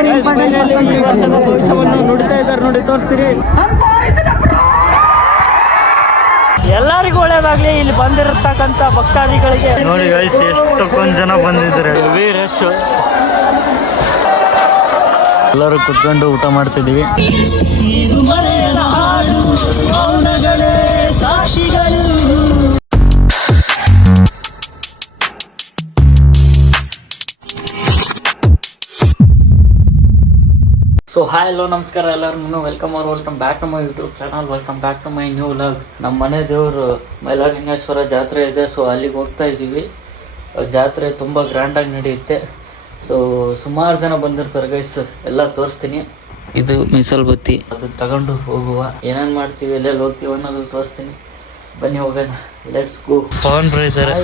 ಈ ವರ್ಷದ ಭವಿಷ್ಯವನ್ನು ನುಡಿತಾ ಇದ್ದಾರೆ ನೋಡಿ, ತೋರಿಸ್ತೀರಿ. ಎಲ್ಲರಿಗೂ ಒಳ್ಳೇದಾಗ್ಲಿ ಇಲ್ಲಿ ಬಂದಿರತಕ್ಕಂಥ ಭಕ್ತಾದಿಗಳಿಗೆ. ನೋಡಿ ಎಷ್ಟೊಂದು ಜನ ಬಂದಿದ್ದಾರೆ, ಹೆವಿ ರಶ್. ಎಲ್ಲರೂ ಕುತ್ಕೊಂಡು ಊಟ ಮಾಡ್ತಿದ್ದೀವಿ. ಸೊ ಹಾಯ್ ಹಲೋ ನಮಸ್ಕಾರ ಎಲ್ಲರಿಗೂ, welcome back to my YouTube channel, welcome back to my new vlog. ನಮ್ಮ ಮನೆ ದೇವರು ಮೈಲಾರಲಿಂಗೇಶ್ವರ ಜಾತ್ರೆ ಇದೆ. ಸೊ ಅಲ್ಲಿಗೆ ಹೋಗ್ತಾ ಇದ್ದೀವಿ. ಜಾತ್ರೆ ತುಂಬ ಗ್ರ್ಯಾಂಡಾಗಿ ನಡೆಯುತ್ತೆ. ಸೊ ಸುಮಾರು ಜನ ಬಂದಿರ್ತಾರೆ ಗೈಸ್, ಎಲ್ಲ ತೋರಿಸ್ತೀನಿ. ಇದು ಮೀಸಲ್ ಬತ್ತಿ, ಅದು ತಗೊಂಡು ಹೋಗುವ. ಏನೇನು ಮಾಡ್ತೀವಿ, ಎಲ್ಲೆಲ್ಲಿ ಹೋಗ್ತೀವಿ ಅನ್ನೋದು ತೋರಿಸ್ತೀನಿ. ಬನ್ನಿ ಹೋಗೋಣ, ಲೆಟ್ಸ್ ಗೋ. ಪವನ್ ಬ್ರೋ ಇದ್ದಾರೆ.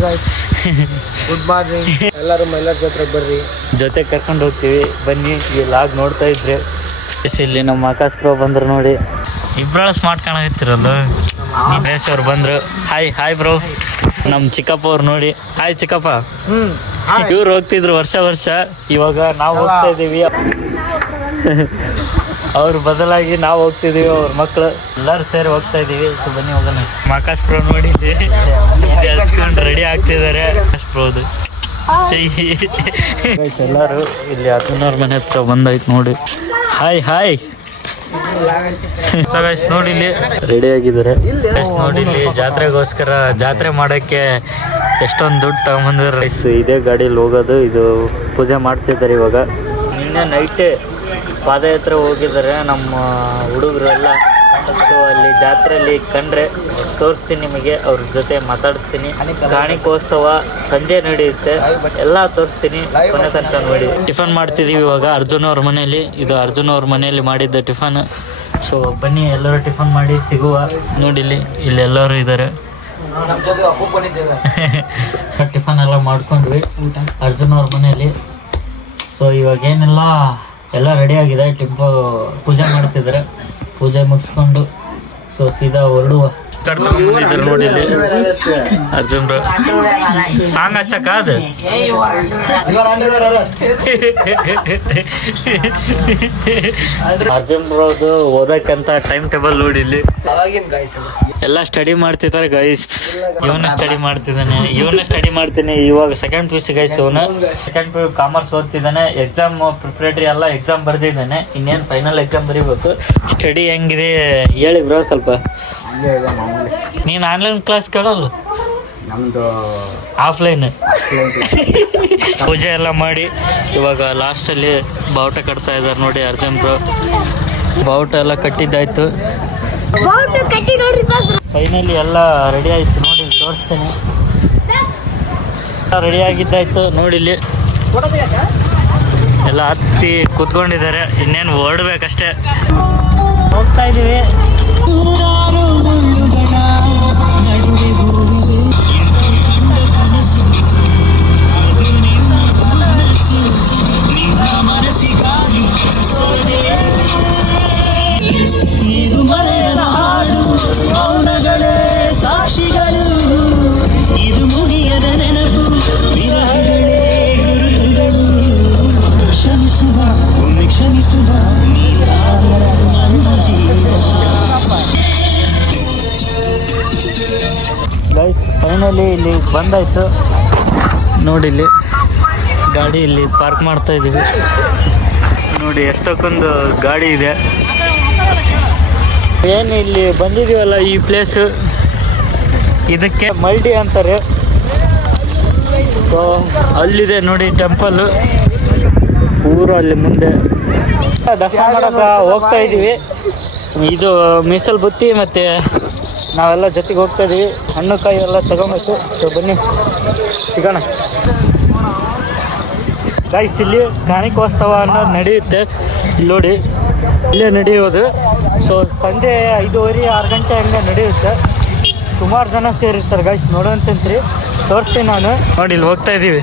ಗುಡ್ ಮಾರ್ನಿಂಗ್ ಎಲ್ಲರೂ ಮೈಲಾರ ಜಾತ್ರೆಗೆ ಬರ್ರಿ, ಜೊತೆ ಕರ್ಕೊಂಡು ಹೋಗ್ತೀವಿ. ಬನ್ನಿ, ಈ ಲಾಗ್ ನೋಡ್ತಾ ಇದ್ರೆ. ಇಲ್ಲಿ ನಮ್ಮ ಆಕಾಶ್ ಬ್ರೋ ಬಂದ್ರು ನೋಡಿ, ಇಬ್ಬರ ಸ್ಮಾರ್ಟ್ ಕಾಣಕತ್ತಿರಲ್ಲ. ಗಣೇಶ್ ಅವ್ರು ಬಂದ್ರು. Hi bro. ನಮ್ಮ ಚಿಕ್ಕಪ್ಪ ಅವ್ರು ನೋಡಿ, ಹಾಯ್ ಚಿಕ್ಕಪ್ಪ. ಇವ್ರು ಹೋಗ್ತಿದ್ರು ವರ್ಷ, ಇವಾಗ ನಾವು ಹೋಗ್ತಾ ಇದ್ದೀವಿ. ಅವ್ರ ಬದಲಾಗಿ ನಾವು ಹೋಗ್ತಿದೀವಿ, ಅವ್ರ ಮಕ್ಕಳು ಎಲ್ಲರೂ ಸೇರಿ ಹೋಗ್ತಾ ಇದೀವಿ. ಸೊ ಬನ್ನಿ ಹೋಗೋಣ. ಆಕಾಶ್ ಪ್ರೋ ನೋಡಿ ಎಳ್ಸ್ಕೊಂಡು ರೆಡಿ ಆಗ್ತಿದ್ದಾರೆ. ಆಕಾಶ್ ಪ್ರೋದು ಎಲ್ಲರೂ ಇಲ್ಲಿ ಅರ್ಜುನವ್ರ ಮನೆ ಹತ್ರ ಬಂದಾಯ್ತು ನೋಡಿ. ಹಾಯ್ ನೋಡಿ ಇಲ್ಲಿ ರೆಡಿ ಆಗಿದ್ದಾರೆ. ನೋಡಿ ಇಲ್ಲಿ ಜಾತ್ರೆಗೋಸ್ಕರ, ಜಾತ್ರೆ ಮಾಡೋಕ್ಕೆ ಎಷ್ಟೊಂದು ದುಡ್ಡು ತಗೊಂಬಂದಿದ್ದಾರೆ. ಇದೇ ಗಾಡೀಲಿ ಹೋಗೋದು. ಇದು ಪೂಜೆ ಮಾಡ್ತಿದ್ದಾರೆ ಇವಾಗ. ನಿನ್ನೆ ನೈಟೇ ಪಾದಯಾತ್ರೆ ಹೋಗಿದ್ದಾರೆ ನಮ್ಮ ಹುಡುಗರೆಲ್ಲ. ಸೊ ಅಲ್ಲಿ ಜಾತ್ರೆಯಲ್ಲಿ ಕಂಡ್ರೆ ತೋರಿಸ್ತೀನಿ ನಿಮಗೆ, ಅವ್ರ ಜೊತೆ ಮಾತಾಡಿಸ್ತೀನಿ. ಕಾಣಿಕೋತ್ಸವ ಸಂಜೆ ನಡೆಯುತ್ತೆ, ಎಲ್ಲ ತೋರಿಸ್ತೀನಿ. ಕೊನೆ ತನಕ ನೋಡಿ. ಟಿಫನ್ ಮಾಡ್ತಿದ್ದೀವಿ ಇವಾಗ ಅರ್ಜುನ್ ಅವ್ರ ಮನೆಯಲ್ಲಿ. ಇದು ಅರ್ಜುನ್ ಅವ್ರ ಮನೆಯಲ್ಲಿ ಮಾಡಿದ್ದ ಟಿಫನ್. ಸೊ ಬನ್ನಿ ಎಲ್ಲರೂ ಟಿಫನ್ ಮಾಡಿ ಸಿಗುವ. ನೋಡಿ ಇಲ್ಲಿ ಎಲ್ಲರೂ ಇದ್ದಾರೆ. ಟಿಫನ್ ಎಲ್ಲ ಮಾಡ್ಕೊಂಡ್ವಿ ಅರ್ಜುನ್ ಅವ್ರ ಮನೆಯಲ್ಲಿ. ಸೊ ಇವಾಗ ಏನೆಲ್ಲ ಎಲ್ಲ ರೆಡಿ ಆಗಿದೆ. ಟಿಂಪೋ ಪೂಜೆ ಮಾಡ್ತಿದ್ದಾರೆ. ಪೂಜೆ ಮುಗಿಸ್ಕೊಂಡು ಸೊ ಸೀದಾ ಹೊರಡುವ. ನೋಡಿ ಅರ್ಜುನ್ ಸಾಂಗ್ ಹಚ್ಚಕ್ಕ ಅದು ಅರ್ಜುನ್ ಬ್ರೋದು ಓದಕ್ಕಂತ ಟೈಮ್ ಟೇಬಲ್ ನೋಡಿ. ಇಲ್ಲಿ ಎಲ್ಲ ಸ್ಟಡಿ ಮಾಡ್ತಿದ್ದಾರೆ ಗೈಸ್. ಇವನ್ನ ಸ್ಟಡಿ ಮಾಡ್ತೀನಿ. ಇವಾಗ second P U C guys. ಇವನು ಸೆಕೆಂಡ್ ಪಿ ಯು ಕಾಮರ್ಸ್ ಓದ್ತಿದ್ದಾನೆ. ಎಕ್ಸಾಮ್ ಪ್ರಿಪರೇಟರಿ ಎಲ್ಲ ಎಕ್ಸಾಮ್ ಬರ್ದಿದ್ದಾನೆ. ಇನ್ನೇನು ಫೈನಲ್ ಎಕ್ಸಾಮ್ ಬರೀಬೇಕು. ಸ್ಟಡಿ ಹೆಂಗಿದೆ ಹೇಳಿ ಬ್ರೋ ಸ್ವಲ್ಪ. ನೀನು ಆನ್ಲೈನ್ ಕ್ಲಾಸ್ ಕೇಳಲ್ಲ, ನಮ್ದು ಆಫ್ಲೈನ್. ಪೂಜೆ ಎಲ್ಲ ಮಾಡಿ ಇವಾಗ ಲಾಸ್ಟಲ್ಲಿ ಬಾವುಟ ಕಟ್ತಾ ಇದ್ದಾರೆ ನೋಡಿ ಅರ್ಜುನ್ ಬ್ರೋ. ಬಾವುಟ ಎಲ್ಲ ಕಟ್ಟಿದ್ದಾಯ್ತು. ಫೈನಲಿ ಎಲ್ಲ ರೆಡಿ ಆಯ್ತು ನೋಡಿ, ತೋರಿಸ್ತೇನೆ. ರೆಡಿ ಆಗಿದ್ದಾಯ್ತು ನೋಡಿ. ಇಲ್ಲಿ ಎಲ್ಲ ಹತ್ತಿ ಕೂತ್ಕೊಂಡಿದ್ದಾರೆ. ಇನ್ನೇನು ಹೊರಡ್ಬೇಕಷ್ಟೇ. ಹೋಗ್ತಾ ಇದ್ದೀವಿ. ಫೈನಲಿ ಇಲ್ಲಿ ಬಂದಾಯ್ತು ನೋಡಿ. ಇಲ್ಲಿ ಗಾಡಿ ಇಲ್ಲಿ ಪಾರ್ಕ್ ಮಾಡ್ತಾ ಇದ್ದೀವಿ ನೋಡಿ. ಎಷ್ಟೊಂದು ಗಾಡಿ ಇದೆ. ಏನು ಇಲ್ಲಿ ಬಂದಿದ್ದೀವಲ್ಲ ಈ ಪ್ಲೇಸು, ಇದಕ್ಕೆ ಮಲ್ಡಿ ಅಂತಾರೆ. ಸೊ ಅಲ್ಲಿದೆ ನೋಡಿ ಟೆಂಪಲ್ಲು, ಊರು ಅಲ್ಲಿ ಮುಂದೆ. ದರ್ಶನ ಮಾಡೋಕೆ ಹೋಗ್ತಾ ಇದ್ದೀವಿ. ಇದು ಮೀಸಲ್ ಬುತ್ತಿ ಮತ್ತು ನಾವೆಲ್ಲ ಜೊತೆಗೆ ಹೋಗ್ತಾ ಇದೀವಿ. ಹಣ್ಣು ಕಾಯಿ ಎಲ್ಲ ತಗೊಂಬೇಕು. ಸೊ ಬನ್ನಿ ಸಿಗೋಣ ಗೈಸ್. ಇಲ್ಲಿ ಕಾಣಿಕೋತ್ಸವ ಅನ್ನೋದು ನಡೆಯುತ್ತೆ. ಇಲ್ಲಿ ನೋಡಿ, ಇಲ್ಲೇ ನಡೆಯೋದು. ಸೊ ಸಂಜೆ 5:30-6 ಗಂಟೆ ಹಂಗೆ ನಡೆಯುತ್ತೆ. ಸುಮಾರು ಜನ ಸೇರಿರ್ತಾರೆ ಗೈಸ್. ನೋಡೋಂತಂತ್ರಿ ತೋರಿಸ್ತೀನಿ ನಾನು ನೋಡಿ. ಇಲ್ಲಿ ಹೋಗ್ತಾ ಇದ್ದೀವಿ.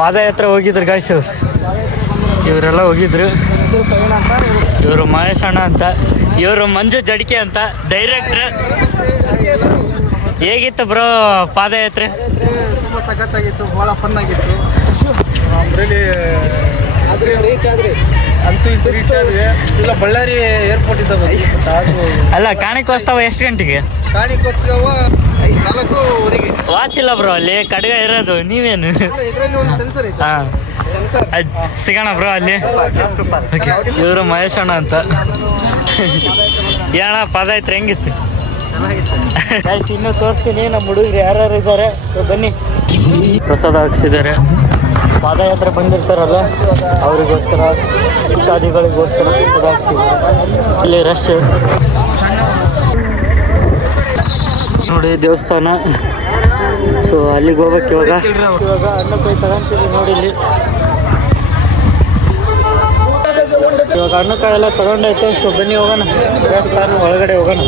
ಪಾದಯಾತ್ರೆ ಹೋಗಿದ್ರು ಗೈಸ್. ಇವರೆಲ್ಲ ಹೋಗಿದ್ರು. ಇವರು ಮಹೇಶ್ ಅಣ್ಣ ಅಂತ, ಇವರು ಮಂಜು ಜಡಿಕೆ ಅಂತ ಡೈರೆಕ್ಟ್ರ್. ಹೇಗಿತ್ತು ಬ್ರೋ ಪಾದಯಾತ್ರೆ? ತುಂಬ ಸಖತ್ತಾಗಿತ್ತು, ಭಾಳ ಫನ್ ಆಗಿತ್ತು. ರೀಚ್ ಆದ್ರಿ ಅಂತೂ ಇದು ರೀಚ್ ಆದ್ವಿ. ಇಲ್ಲ ಬಳ್ಳಾರಿ ಏರ್ಪೋರ್ಟ್ ಇದ್ದ ಅಲ್ಲ ಕಾಣಿಕೋಸ್ತವ ಎಷ್ಟು ಗಂಟೆಗೆ? ಕಾಣಿಕೊಚ್ಚಿಗವ 4:00 ವಾಚ್ ಇಲ್ಲ ಬ್ರೋ ಅಲ್ಲಿ ಕಡ್ಗ ಇರೋದು ನೀವೇನು? ಇದರಲ್ಲಿ ಒಂದು ಸೆನ್ಸರ್ ಐತೆ. ಹಾಂ ಸಿಗೋಣ ಬ್ರೋ ಅಲ್ಲಿ. ಇವರು ಮಹೇಶ್ ಅಣ್ಣ ಅಂತ. ಏನಣ್ಣ ಪದ ಐತ್ರಿ ಹೆಂಗಿತ್ತು? ಇನ್ನೂ ತೋರಿಸ್ತೀನಿ ನಮ್ಮ ಹುಡುಗರು ಯಾರ್ಯಾರು ಇದ್ದಾರೆ ಬನ್ನಿ. ಪ್ರಸಾದ ಹಾಕ್ಸಿದ್ದಾರೆ. ಪಾದಯಾತ್ರೆ ಬಂದಿರ್ತಾರಲ್ಲ ಅವರಿಗೋಸ್ಕರ ಇತ್ಯಾದಿಗಳಿಗೋಸ್ಕರ ಪ್ರಸಾದ ಹಾಕ್ಸಿದ್ದಾರೆ. ಇಲ್ಲಿ ರಶ್ ನೋಡಿ ದೇವಸ್ಥಾನ. ಸೊ ಅಲ್ಲಿಗೆ ಹೋಗ್ಬೇಕು ಇವಾಗ ಹಣ್ಣು ಕೊಯ್ ತಗೊಂತೀವಿ ನೋಡಿ. ಇಲ್ಲಿ ಇವಾಗ ಹಣ್ಣುಕಾಯಿ ಎಲ್ಲ ತಗೊಂಡಾಯ್ತು. ಸೊ ಬನ್ನಿ ಹೋಗೋಣ ದೇವಸ್ಥಾನ ಒಳಗಡೆ ಹೋಗೋಣ.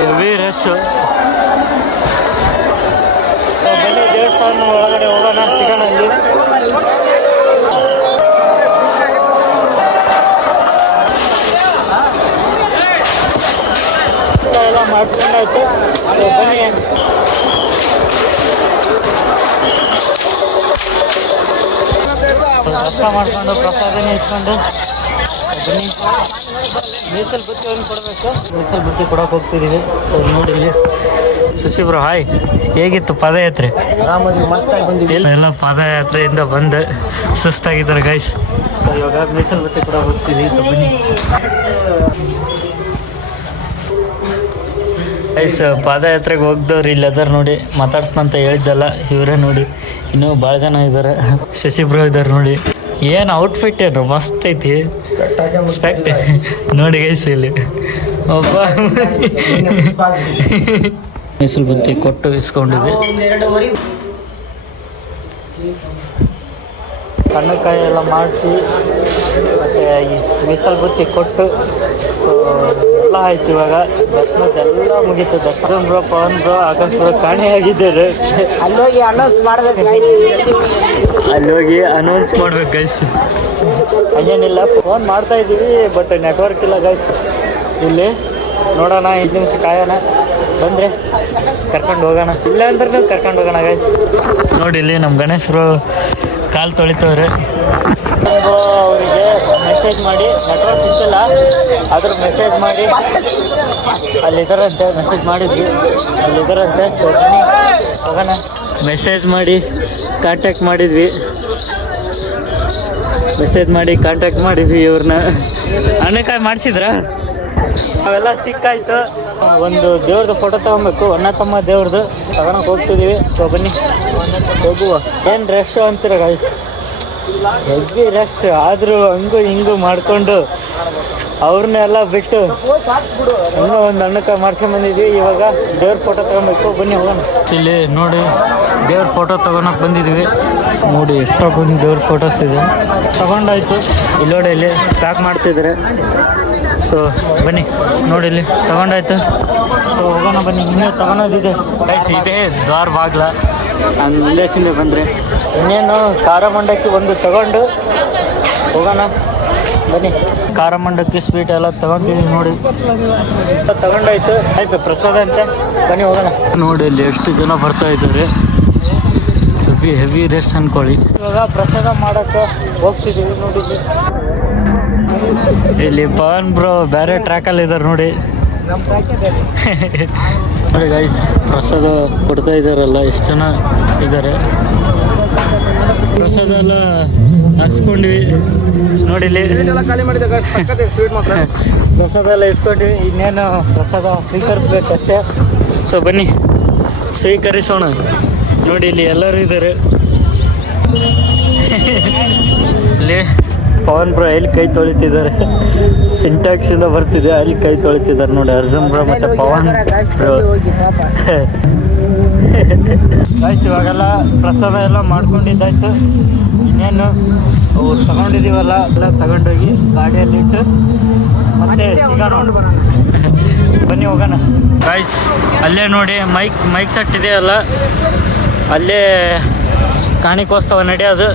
Heavy rush. ಬನ್ನಿ ದೇವಸ್ಥಾನ ಒಳಗಡೆ ಹೋಗೋಣ, ಸಿಗೋಣ ಅಲ್ಲಿ. ಎಲ್ಲ ಮಾಡ್ಕೊಂಡಾಯ್ತು. ಸೊ ಬನ್ನಿ ದರ್ಶನ ಮಾಡ್ಕೊಂಡು ಪ್ರಸಾದನೇ ಇಟ್ಕೊಂಡು ಬನ್ನಿ. ಮೀಸಲ್ ಬುತ್ತಿ ಒಂದು ಕೊಡಬೇಕು. ಮೀಸಲ್ ಬುತ್ತಿ ಕೊಡೋಕೆ ಹೋಗ್ತಿದ್ದೀವಿ. ನೋಡಿ ಇಲ್ಲಿ ಶಶಿ ಬ್ರೋ ಹಾಯ್, ಹೇಗಿತ್ತು ಪಾದಯಾತ್ರೆ? ಆರಾಮಾಗಿ ಮಸ್ತಾಗಿ ಬಂದಿವಿ. ಎಲ್ಲ ಪಾದಯಾತ್ರೆಯಿಂದ ಬಂದು ಸುಸ್ತಾಗಿದ್ದಾರೆ ಗೈಸ್. ಸೊ ಇವಾಗ ಮೀಸಲ್ ಬುತ್ತಿ ಕೊಡೋಕೆ ಹೋಗ್ತೀವಿ. ಸೊ ಬನ್ನಿ ಗೈಸ್. ಪಾದಯಾತ್ರೆಗೆ ಹೋಗ್ದವ್ರು ಇಲ್ಲಿ ಅದರ ನೋಡಿ, ಮಾತಾಡ್ಸ್ನಂತ ಹೇಳಿದ್ದಲ್ಲ ಇವರೇ ನೋಡಿ. ಇನ್ನೂ ಭಾಳ ಜನ ಇದ್ದಾರೆ. ಶಶಿ ಬ್ರೋ ಇದ್ದಾರೆ ನೋಡಿ. ಏನು ಔಟ್ಫಿಟ್ ಏನು ಮಸ್ತ್ ಐತಿ. ಸ್ಪೆಕ್ಟ್ ನೋಡಿ ಗೈಸ್ ಇಲ್ಲಿ ಒಬ್ಬ ಮೀಸಲು ಬುತ್ತಿ ಕೊಟ್ಟು ಇಸ್ಕೊಂಡಿದ್ವಿ. ಕಣ್ಣುಕಾಯಿ ಎಲ್ಲ ಮಾಡಿಸಿ ಮತ್ತು ಈ ಮೀಸಲು ಬುತ್ತಿ ಕೊಟ್ಟು ಸೊ ಎಲ್ಲ ಆಯ್ತು. ಇವಾಗ ದರ್ಶನದ್ದೆಲ್ಲ ಮುಗೀತು. Darshan bro, Pavan bro, Akash bro ಕಾಣೆಯಾಗಿದ್ದಾರೆ. ಅಲ್ಲೋಗಿ ಅನೌನ್ಸ್ ಮಾಡ್ಬೇಕು. ಅಲ್ಲೋಗಿ ಅನೌನ್ಸ್ ಮಾಡ್ಬೇಕು ಗೈಸ್. ಹಾಗೇನಿಲ್ಲ, ಫೋನ್ ಮಾಡ್ತಾ ಇದ್ದೀವಿ ಬಟ್ ನೆಟ್ವರ್ಕ್ ಇಲ್ಲ ಗೈಸ್. ಇಲ್ಲಿ ನೋಡೋಣ, 5 ನಿಮಿಷ ಕಾಯೋಣ. ಬಂದರೆ ಕರ್ಕೊಂಡು ಹೋಗೋಣ, ಇಲ್ಲ ಅಂದ್ರೆ ಕರ್ಕೊಂಡು ಹೋಗೋಣ ಗೈಸ್. ನೋಡಿ ಇಲ್ಲಿ ನಮ್ಮ ಗಣೇಶರು ಕಾಲು ತೊಳಿತವ್ರೆ. ಅವರಿಗೆ ಮೆಸೇಜ್ ಮಾಡಿ, ನೆಟ್ವರ್ಕ್ ಸಿಕ್ಕಿಲ್ಲ ಆದರೂ ಮೆಸೇಜ್ ಮಾಡಿ ಅಲ್ಲಿದ್ದಾರಂತೆ. ಮೆಸೇಜ್ ಮಾಡಿದ್ವಿ, ಅಲ್ಲಿದ್ದಾರಂತೆ. ಸೊ ಬನ್ನಿ ಹೋಗೋಣ. ಮೆಸೇಜ್ ಮಾಡಿ ಕಾಂಟ್ಯಾಕ್ಟ್ ಮಾಡಿದ್ವಿ ಇವ್ರನ್ನ. ಹಣ್ಣುಕಾಯಿ ಮಾಡಿಸಿದ್ರ? ಅವೆಲ್ಲ ಸಿಕ್ಕಾಯ್ತು. ಒಂದು ದೇವ್ರದ್ದು ಫೋಟೋ ತೊಗೊಬೇಕು, ಅಣ್ಣ ತಮ್ಮ ದೇವ್ರದ್ದು ತಗೊಳಕ್ಕೆ ಹೋಗ್ತಿದ್ದೀವಿ. ಸೊ ಬನ್ನಿ ಹೋಗುವ. ಏನು ರಶ್ ಅಂತೀರ ಗೈಸ್, ಹೆವಿ ರಶ್. ಆದರೂ ಹಂಗು ಹಿಂಗು ಮಾಡಿಕೊಂಡು ಅವ್ರನ್ನೆಲ್ಲ ಬಿಟ್ಟು ಇನ್ನೂ ಒಂದು ಹಣ್ಣುಕಾಯಿ ಮಾಡ್ಸ್ಕೊಂಡ್ ಬಂದಿದ್ವಿ. ಇವಾಗ ದೇವ್ರ ಫೋಟೋ ತೊಗೊಬೇಕು, ಬನ್ನಿ ಹೋಗೋಣ. ಇಲ್ಲಿ ನೋಡಿ ದೇವ್ರ ಫೋಟೋ ತೊಗೊಳಕ್ಕೆ ಬಂದಿದ್ವಿ. ನೋಡಿ ಎಷ್ಟೊಂದು ದೇವ್ರ ಫೋಟೋಸ್ ಇದೆ. ತೊಗೊಂಡಾಯ್ತು. ಇಲ್ಲಿ ನೋಡಿ ಇಲ್ಲಿ ಪ್ಯಾಕ್ ಮಾಡ್ತಿದ್ದಾರೆ. ಸೊ ಬನ್ನಿ ನೋಡಿ ಇಲ್ಲಿ ತೊಗೊಂಡಾಯ್ತು. ಸೊ ಹೋಗೋಣ ಬನ್ನಿ. ಇನ್ನೂ ತೊಗೊಳೋದಿದೆ ಗೈಸ್. ಇದೆ ದ್ವಾರ ಬಾಗ್ಲ. ನಾನು ವಿಲೇಜಿಂದ ಬಂದರೆ ಇನ್ನೇನು ಖಾರ ಮಂಡಕ್ಕಿ ಒಂದು ತಗೊಂಡು ಹೋಗೋಣ ಬನ್ನಿ. ಖಾರ ಮಂಡಕ್ಕಿ ಸ್ವೀಟ್ ಎಲ್ಲ ತೊಗೊತೀವಿ ನೋಡಿ. ತೊಗೊಂಡಾಯ್ತು ಆಯ್ತು. ಪ್ರಸಾದ ಅಂತ ಬನ್ನಿ ಹೋಗೋಣ. ನೋಡಿ ಇಲ್ಲಿ ಎಷ್ಟು ಜನ ಬರ್ತಾ ಇದ್ದಾರೆ. ಹೆವಿ ರೆಸ್ಟ್ ಅಂದ್ಕೊಳ್ಳಿ. ಇವಾಗ ಪ್ರಸಾದ ಮಾಡೋಕ್ಕೆ ಹೋಗ್ತಿದ್ದೀವಿ. ನೋಡಿ ಇಲ್ಲಿ ಪವನ್ ಬ್ರೋ ಬೇರೆ ಟ್ರ್ಯಾಕಲ್ಲಿ ಇದ್ದಾರೆ ನೋಡಿ. ನೋಡಿ ಗೈಸ್, ಪ್ರಸಾದ ಕೊಡ್ತಾ ಇದ್ದಾರಲ್ಲ, ಎಷ್ಟು ಜನ ಇದ್ದಾರೆ. ಪ್ರಸಾದ ಎಲ್ಲ ಹಾಕ್ಸ್ಕೊಂಡ್ವಿ ನೋಡಿ. ಇಲ್ಲಿ ಪ್ರಸಾದ ಎಲ್ಲ ಇಸ್ಕೊಂಡ್ವಿ. ಇನ್ನೇನು ಪ್ರಸಾದ ಸ್ವೀಕರಿಸ್ಬೇಕಷ್ಟೇ. ಸೊ ಬನ್ನಿ ಸ್ವೀಕರಿಸೋಣ. ನೋಡಿ ಇಲ್ಲಿ ಎಲ್ಲರೂ ಇದ್ದಾರೆ. ಇಲ್ಲಿ ಪವನ್ ಬ್ರೋ ಎಲ್ಲಿ ಕೈ ತೊಳಿತಿದ್ದಾರೆ. ಸಿಂಟ್ಯಾಕ್ಸಿಂದ ಬರ್ತಿದೆ, ಅಲ್ಲಿ ಕೈ ತೊಳಿತಿದ್ದಾರೆ ನೋಡಿ. ಅರ್ಜುನ್ ಬ್ರೋ ಮತ್ತು ಪವನ್ ಬ್ರೋ. ಆಯ್ತು, ಇವಾಗೆಲ್ಲ ಪ್ರಸಾದ ಎಲ್ಲ ಮಾಡ್ಕೊಂಡಿದ್ದಾಯ್ತು. ಇನ್ನೇನು ಅವು ತಗೊಂಡಿದ್ದೀವಲ್ಲ ಎಲ್ಲ ತಗೊಂಡೋಗಿ ಗಾಡಿಯಲ್ಲಿ ಇಟ್ಟು ಮತ್ತೆ ಸಿಗೋಣ. ಬನ್ನಿ ಹೋಗೋಣ ಗಾಯ್ಸ್. ಅಲ್ಲೇ ನೋಡಿ ಮೈಕ್ ಸೆಟ್ ಇದೆಯಲ್ಲ, ಅಲ್ಲೇ ಕಾಣಿಕೋತ್ಸವ ನಡೆಯೋದು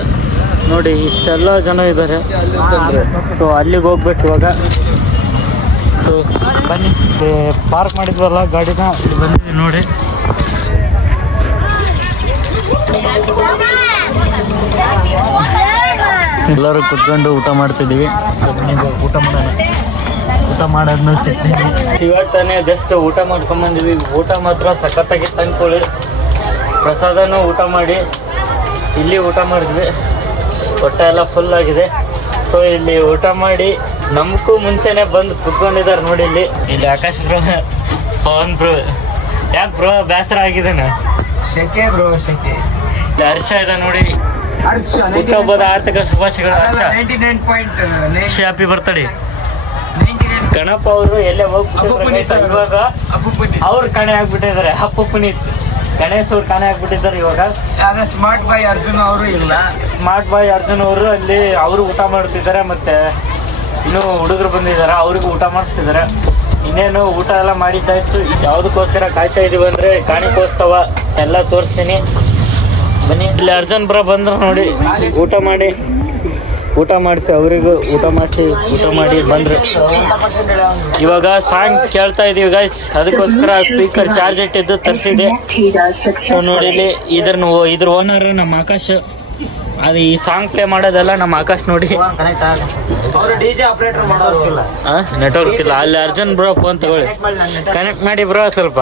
ನೋಡಿ. ಇಷ್ಟೆಲ್ಲ ಜನ ಇದ್ದಾರೆ. ಸೊ ಅಲ್ಲಿಗೆ ಹೋಗ್ಬೇಕು ಇವಾಗ. ಸೊ ಬನ್ನಿ, ಪಾರ್ಕ್ ಮಾಡಿದ್ವಲ್ಲ ಗಾಡಿನ, ಇಲ್ಲಿ ಬಂದಿದ್ದೀವಿ ನೋಡಿ. ಎಲ್ಲರೂ ಕುತ್ಕೊಂಡು ಊಟ ಮಾಡ್ತಿದ್ದೀವಿ. ಸೊ ಬನ್ನಿ ಊಟ ಮಾಡೋಣ. ಊಟ ಮಾಡಾದ್ಮೇಲೆ ಸಿಗ್ತೀನಿ. ಇವಾಗ ತಾನೇ ಜಸ್ಟ್ ಊಟ ಮಾಡ್ಕೊಂಬಂದಿವಿ. ಊಟ ಮಾತ್ರ ಸಖತ್ತಾಗಿ ತಂದ್ಕೊಳ್ಳಿ. ಪ್ರಸಾದನೂ ಊಟ ಮಾಡಿ ಇಲ್ಲಿ ಊಟ ಮಾಡಿದ್ವಿ. ಹೊಟ್ಟೆ ಎಲ್ಲ ಫುಲ್ ಆಗಿದೆ. ಸೊ ಇಲ್ಲಿ ಊಟ ಮಾಡಿ ನಮಗೂ ಮುಂಚೆನೆ ಬಂದು ಕುತ್ಕೊಂಡಿದ್ದಾರೆ ನೋಡಿ. ಇಲ್ಲಿ ಆಕಾಶ್ ಬ್ರೋ, ಪವನ್ ಬ್ರೋ. ಯಾಕೆ ಬ್ರೋ ಬೇಸರ ಆಗಿದ್ದಾನ? ಶೆಕೆ ಬ್ರೋ ಶೆಕೆ. ಇಲ್ಲಿ ಹರ್ಷ ಇದೆ ನೋಡಿ. ಹುಟ್ಟುಹಬ್ಬದ ಆರ್ಥಿಕ ಶುಭಾಶಯಗಳು ಹರ್ಷ. Happy birthday. ಗಣಪ ಅವರು ಎಲ್ಲೇ ಹೋಗ್ಬಿಟ್ಟಿದ್ದಾರೆ. ಇವಾಗ ಅವ್ರು ಕಾಣೆ ಆಗ್ಬಿಟ್ಟಿದ್ದಾರೆ. ಅಪ್ಪು ಪುನೀತ್ ಗಣೇಶ್ ಅವ್ರು ಕಾಣೆ ಆಗ್ಬಿಟ್ಟಿದ್ದಾರೆ ಇವಾಗ. ಅದೇ ಸ್ಮಾರ್ಟ್ ಬಾಯ್ ಅರ್ಜುನ್ ಅವರು ಇಲ್ಲ. ಸ್ಮಾರ್ಟ್ ಬಾಯ್ ಅರ್ಜುನ್ ಅವರು ಅಲ್ಲಿ ಅವರು ಊಟ ಮಾಡ್ತಿದ್ದಾರೆ. ಮತ್ತೆ ಇನ್ನೂ ಹುಡುಗರು ಬಂದಿದ್ದಾರೆ, ಅವ್ರಿಗೂ ಊಟ ಮಾಡಿಸ್ತಿದ್ದಾರೆ. ಇನ್ನೇನು ಊಟ ಎಲ್ಲ ಮಾಡಿದ್ದಾಯ್ತು. ಯಾವುದಕ್ಕೋಸ್ಕರ ಕಾಯ್ತಾ ಇದೀವಿ ಅಂದರೆ ಕಾಣಿಕೋತ್ಸವ ಎಲ್ಲ ತೋರಿಸ್ತೀನಿ ಬನ್ನಿ. ಇಲ್ಲಿ ಅರ್ಜುನ್ ಬ್ರೋ ಬಂದ್ರು ನೋಡಿ. ಊಟ ಮಾಡಿಸಿ ಅವರಿಗೂ ಊಟ ಮಾಡಿ ಬಂದರು. ಇವಾಗ ಸಾಂಗ್ ಕೇಳ್ತಾ ಇದೀವಿ ಗೈಸ್. ಅದಕ್ಕೋಸ್ಕರ ಸ್ಪೀಕರ್ ಚಾರ್ಜ್ ಇಟ್ಟಿದ್ದು ತರಿಸಿದೆ. ಸೊ ನೋಡಿ ಇಲ್ಲಿ ಇದ್ರ ಓನರ್ ನಮ್ಮ ಆಕಾಶ್. ಅದು ಈ ಸಾಂಗ್ ಪ್ಲೇ ಮಾಡೋದೆಲ್ಲ ನಮ್ಮ ಆಕಾಶ್ ನೋಡಿ. ನೆಟ್ವರ್ಕ್ ಇಲ್ಲ. ಅಲ್ಲಿ ಅರ್ಜುನ್ ಬ್ರೋ ಫೋನ್ ತಗೊಳ್ಳಿ, ಕನೆಕ್ಟ್ ಮಾಡಿ ಬ್ರೋ ಸ್ವಲ್ಪ.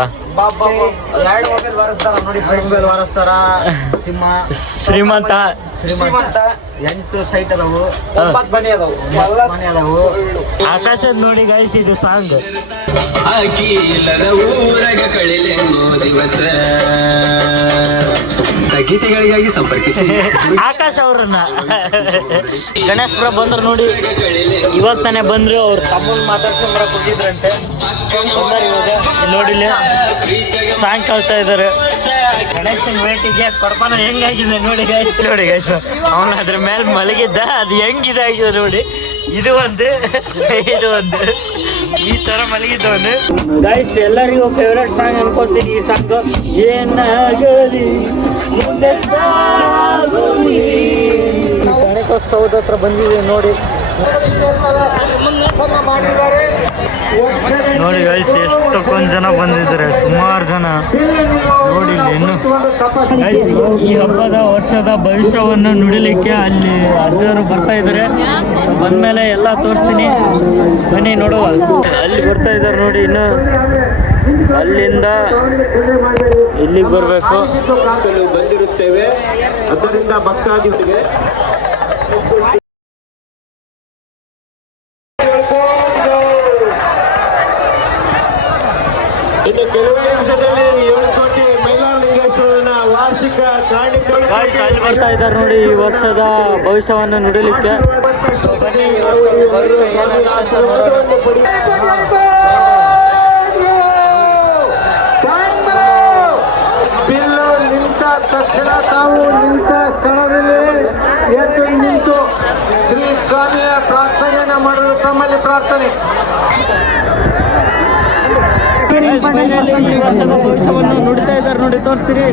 ಶ್ರೀಮಂತ 8 ಸೈಟ್ ಅದಾವು, 9 ಮನೆ ಅದಾವು. ಆಕಾಶದ್ ನೋಡಿ ಗೈಸ್ ಇದು ಸಾಂಗ್. ಗೀತೆಗಳಿಗಾಗಿ ಸಂಪರ್ಕಿಸಿ ಆಕಾಶ್ ಅವ್ರನ್ನ. ಗಣೇಶ್ ಬ್ರೋ ಬಂದ್ರು ನೋಡಿ. ಇವಾಗ ತಾನೇ ಬಂದ್ರು. ಅವ್ರು ತಮ್ಮನ್ ಮಾತಾಡ್ಕೊಂಡ್ ಬರಕ್ ಹೋಗಿದ್ರಂತೆ. ಇವಾಗ ನೋಡಿಲ್ಲ ಸಾಂಗ್ ಕೇಳ್ತಾ ಇದಾರೆ. ಗಣೇಶನ್ ವೇಟಿಗೆ ಕೊಡ್ಪಾನ ಹೆಂಗಾಗಿದೆ ನೋಡಿ ಗೈಸ್. ಅವನು ಅದ್ರ ಮೇಲೆ ಮಲಗಿದ್ದ. ಅದು ಹೆಂಗಿದೆ ಆಗಿದೆ ನೋಡಿ. ಇದು ಒಂದು ಈ ತರ ಮಲಗಿದ್ದ ಒಂದು. ಗೈಸ್ ಎಲ್ಲರಿಗೂ ಫೇವ್ರೇಟ್ ಸಾಂಗ್ ಅನ್ಕೊತೀನಿ ಈ ಸಾಂಗ್. ಏನಾಗಲಿ ಮುಂದೆ ಗಣೇಶೋತ್ಸವದ ಹತ್ರ ಬಂದಿದೆ ನೋಡಿ. ನೋಡಿ ಗೈಸ್ ಎಷ್ಟೊಂದು ಜನ ಬಂದಿದ್ದಾರೆ, ಸುಮಾರು ಜನ ನೋಡಿ. ಇನ್ನು ಗೈಸ್ ಈ ಹಬ್ಬದ ವರ್ಷದ ಭವಿಷ್ಯವನ್ನು ನುಡಿಲಿಕ್ಕೆ ಅಲ್ಲಿ ಅಜ್ಜರು ಬರ್ತಾ ಇದ್ದಾರೆ. ಸೊ ಬಂದ್ಮೇಲೆ ಎಲ್ಲ ತೋರಿಸ್ತೀನಿ ಬನ್ನಿ ನೋಡುವ. ಅಲ್ಲಿ ಬರ್ತಾ ಇದ್ದಾರೆ ನೋಡಿ. ಇನ್ನು ಅಲ್ಲಿಂದ ಇಲ್ಲಿಗೆ ಬರಬೇಕು. ಬಂದಿರುತ್ತೇವೆ. ಅದರಿಂದ ಭಕ್ತಾದಿಗಳಿಗೆ ಇನ್ನು ಕೆಲವು ನಿಮಿಷದಲ್ಲಿ 7 ಕೋಟಿ ಮೈಲಾರಲಿಂಗೇಶ್ವರನ ವಾರ್ಷಿಕ ಅಲ್ಲಿ ಬರ್ತಾ ಇದ್ದಾರೆ ನೋಡಿ ಈ ವರ್ಷದ ಭವಿಷ್ಯವನ್ನು ನುಡಿಲಿಕ್ಕೆ. ಬಿಲ್ಲು ನಿಂತ ತಕ್ಷಣ ತಾವು ನಿಂತ ಸ್ಥಳದಲ್ಲಿ ಎದ್ದು ನಿಂತು ಶ್ರೀ ಸ್ವಾಮಿಯ ಪ್ರಾರ್ಥನೆಯನ್ನು ಮಾಡಲು ತಮ್ಮಲ್ಲಿ ಪ್ರಾರ್ಥನೆ. ಈ ವರ್ಷದ ಭವಿಷ್ಯವನ್ನು ನುಡಿತಾ ಇದ್ದಾರೆ ನೋಡಿ, ತೋರಿಸ್ತೀರಿ.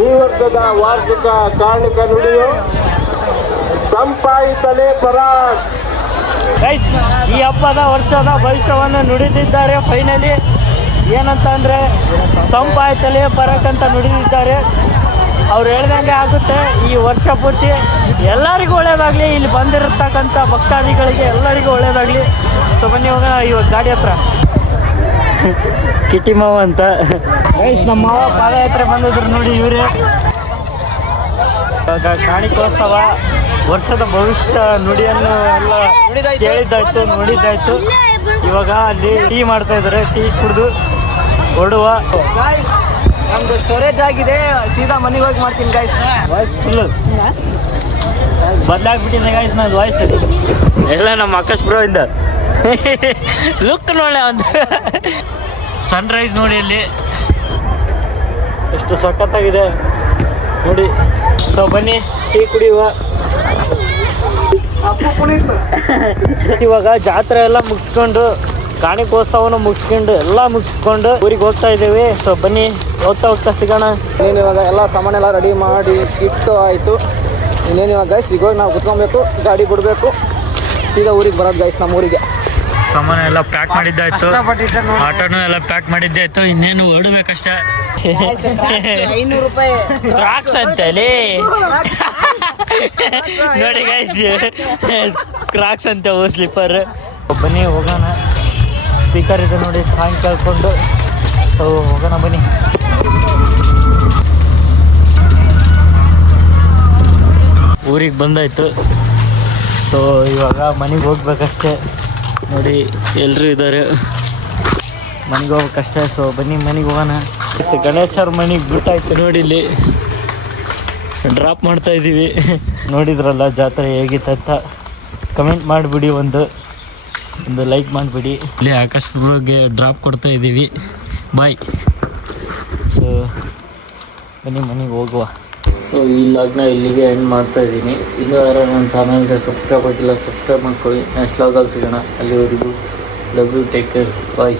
ಈ ವರ್ಷದ ವಾರ್ಷಿಕ ಕಾಣಿಕ ನುಡಿಯು ಸಂಪಾಯಿತಲೇ ಪರಾಕ್. ಈ ಹಬ್ಬದ ವರ್ಷದ ಭವಿಷ್ಯವನ್ನು ನುಡಿದಿದ್ದಾರೆ. ಫೈನಲಿ ಏನಂತ ಅಂದರೆ ಸಂಪಾಯಿತಲೇ ಪರಾಕ್ ಅಂತ ನುಡಿದಿದ್ದಾರೆ. ಅವ್ರು ಹೇಳ್ದಂಗೆ ಆಗುತ್ತೆ. ಈ ವರ್ಷ ಪೂರ್ತಿ ಎಲ್ಲರಿಗೂ ಒಳ್ಳೇದಾಗಲಿ. ಇಲ್ಲಿ ಬಂದಿರತಕ್ಕಂಥ ಭಕ್ತಾದಿಗಳಿಗೆ ಎಲ್ಲರಿಗೂ ಒಳ್ಳೇದಾಗಲಿ. ಸೊ ಬನ್ನಿ ಇವಾಗ ಗಾಡಿ ಹತ್ರ ಕಿಟಿ ಮಾವ ಅಂತ ಗೈಸ್ ನಮ್ಮ ಮಾವ ಪಾದಯಾತ್ರೆ ಬಂದಿದ್ರು ನೋಡಿ. ಇವರೇ ಇವಾಗ ಕಾಣಿಕೋತ್ಸವ ವರ್ಷದ ಭವಿಷ್ಯ ನುಡಿಯನ್ನು ಎಲ್ಲ ಕೇಳಿದ್ದಾಯ್ತು, ನೋಡಿದ್ದಾಯ್ತು. ಇವಾಗ ಅಲ್ಲಿ ಟೀ ಮಾಡ್ತಾ ಇದ್ದಾರೆ. ಟೀ ಕುಡಿದು ಹೊರಡುವ. ನಮ್ದು ಸ್ಟೋರೇಜ್ ಆಗಿದೆ, ಸೀದಾ ಮನೆಗೆ ಹೋಗಿ ಮಾಡ್ತೀನಿ ಗೈಸ್. ವಾಯ್ಸ್ ಫುಲ್ ಬದಲಾಗ್ಬಿಟ್ಟಿದೆ ಗೈಸ್ ನನ್ನ ವಾಯ್ಸ್ ಎಲ್ಲ ನಮ್ಮ ಆಕಾಶ್ ಬ್ರೋ ಇಂದ ಲುಕ್ ನೋಡಿ ಒಂದು ಸನ್ರೈಸ್ ನೋಡಿ ಅಲ್ಲಿ ಎಷ್ಟು ಸಖತ್ತಾಗಿದೆ ನೋಡಿ. ಸೊ ಬನ್ನಿ ಟೀ ಕುಡಿಯುವ. ಇವಾಗ ಜಾತ್ರೆ ಎಲ್ಲ ಮುಗಿಸ್ಕೊಂಡು ಕಾಣಿಕೋತ್ಸವನ ಮುಗಿಸ್ಕೊಂಡು ಎಲ್ಲ ಮುಗಿಸ್ಕೊಂಡು ಊರಿಗೆ ಹೋಗ್ತಾ ಇದ್ದೀವಿ. ಸೊ ಬನ್ನಿ ಹೋಗ್ತಾ ಸಿಗೋಣ. ಇನ್ನೇನು ಇವಾಗ ಎಲ್ಲ ಸಾಮಾನೆಲ್ಲ ರೆಡಿ ಮಾಡಿ ಇಟ್ಟು ಆಯಿತು. ಇನ್ನೇನು ಇವಾಗ ಗೈಸ್ ಈಗ ನಾವು ಕುತ್ಕೊಬೇಕು, ಗಾಡಿ ಬಿಡಬೇಕು, ಸೀದಾ ಊರಿಗೆ ಬರೋದು ಗೈಸ್ ನಮ್ಮ ಊರಿಗೆ. ಸಾಮಾನು ಎಲ್ಲ ಪ್ಯಾಕ್ ಮಾಡಿದ್ದಾಯ್ತು, ಆಟೋನು ಎಲ್ಲ ಪ್ಯಾಕ್ ಮಾಡಿದ್ದಾಯ್ತು. ಇನ್ನೇನು ಹೊರಡ್ಬೇಕಷ್ಟೇ. 500 ರೂಪಾಯಿ ಕ್ರಾಕ್ಸ್ ಅಂತೇಳಿ ನೋಡಿ ಗೈಸ್, ಕ್ರಾಕ್ಸ್ ಅಂತ ಸ್ಲಿಪ್ಪರ್. ಬನ್ನಿ ಹೋಗೋಣ. ಸ್ಪೀಕರ್ ಇದೆ ನೋಡಿ, ಸಾಂಗ್ ಕೇಳ್ಕೊಂಡು ಹೋಗೋಣ ಬನ್ನಿ. ಊರಿಗೆ ಬಂದಾಯ್ತು. ಸೊ ಇವಾಗ ಮನೆಗೆ ಹೋಗ್ಬೇಕಷ್ಟೇ. ನೋಡಿ ಎಲ್ಲರೂ ಇದ್ದಾರೆ, ಮನೆಗೆ ಹೋಗ್ಬೇಕಷ್ಟೇ. ಸೊ ಬನ್ನಿ ಮನೆಗೆ ಹೋಗೋಣ. ಗಣೇಶ್ ಅವ್ರ ಮನೆಗೆ ಬಿಟ್ಟಾಯ್ತು ನೋಡಿ, ಇಲ್ಲಿ ಡ್ರಾಪ್ ಮಾಡ್ತಾ ಇದ್ದೀವಿ. ನೋಡಿದ್ರಲ್ಲ ಜಾತ್ರೆ ಹೇಗಿತ್ತಂತ ಕಮೆಂಟ್ ಮಾಡಿಬಿಡಿ, ಒಂದು ಲೈಕ್ ಮಾಡಿಬಿಡಿ. ಇಲ್ಲಿ ಆಕಾಶ್ ಬ್ರೋಗೆ ಡ್ರಾಪ್ ಕೊಡ್ತಾ ಇದ್ದೀವಿ. ಬಾಯ್. ಸೊ ಬನ್ನಿ ಮನೆಗೆ ಹೋಗುವ. ಸೊ ಈ ಲಾಗ್ನ ಇಲ್ಲಿಗೆ ಎಂಡ್ ಮಾಡ್ತಾ ಇದ್ದೀನಿ. ಇನ್ನೂ ಯಾರು ನನ್ನ ಚಾನಲ್ಗೆ ಸಬ್ಸ್ಕ್ರೈಬ್ ಆಗಿಲ್ಲ, ಸಬ್ಸ್ಕ್ರೈಬ್ ಮಾಡ್ಕೊಳ್ಳಿ. ನೆಕ್ಸ್ಟ್ ಲಾಗಲ್ಲಿ ಸಿಗೋಣ. ಅಲ್ಲಿವರೆಗೂ love you, take care, bye.